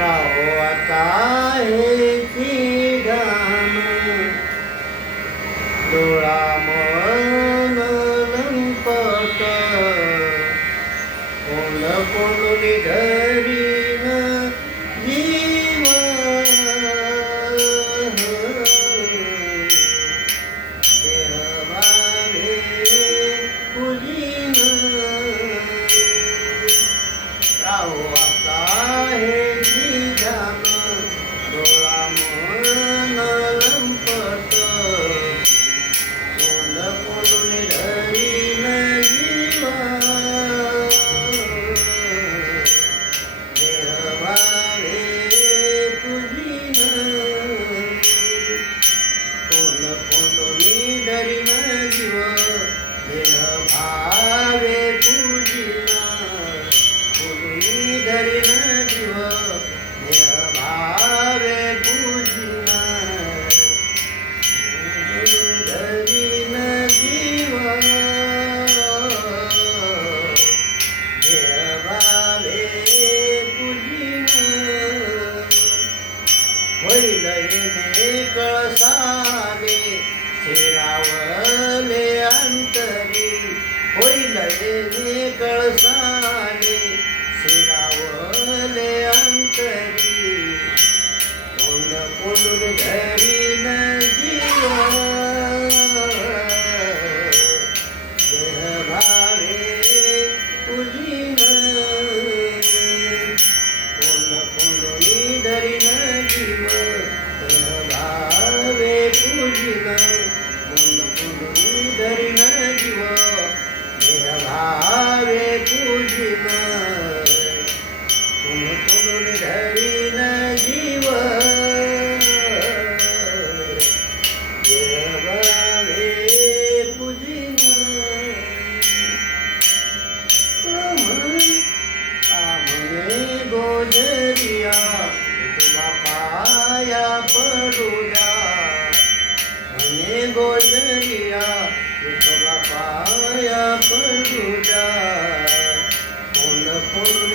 राहो आता हेची ध्यान डोळा मन लंपट कोण कोण धरीन जीव देह भावे पुजीन राहो आता हेची ध्यान डोळा मन लंपट कोण कोण धरीन जीव देह भावे पुजीन कोण कोण धरीन जीव देह भावे पुजीन कोणी धरीन जीव देह भावे पुजीन धरीन जीव देह भावे पुजीन होईल येणे कळसाने शिरावले अंतरी होईल येणे कळसाने शिरावले अंतरी कोण कोण धरीन जीव देह भावे पुजीन कोण कोण धरीन जीव देह भावे पुजीन कोण कोण धरीन जीव देह भावे पुजीन कोण कोण धरीन जीव देह भावे पुजीन म्हणे गोजरिया तुला पाया पडू द्या म्हणे गोजरिया तुला पाया पडू द्या कोण कोण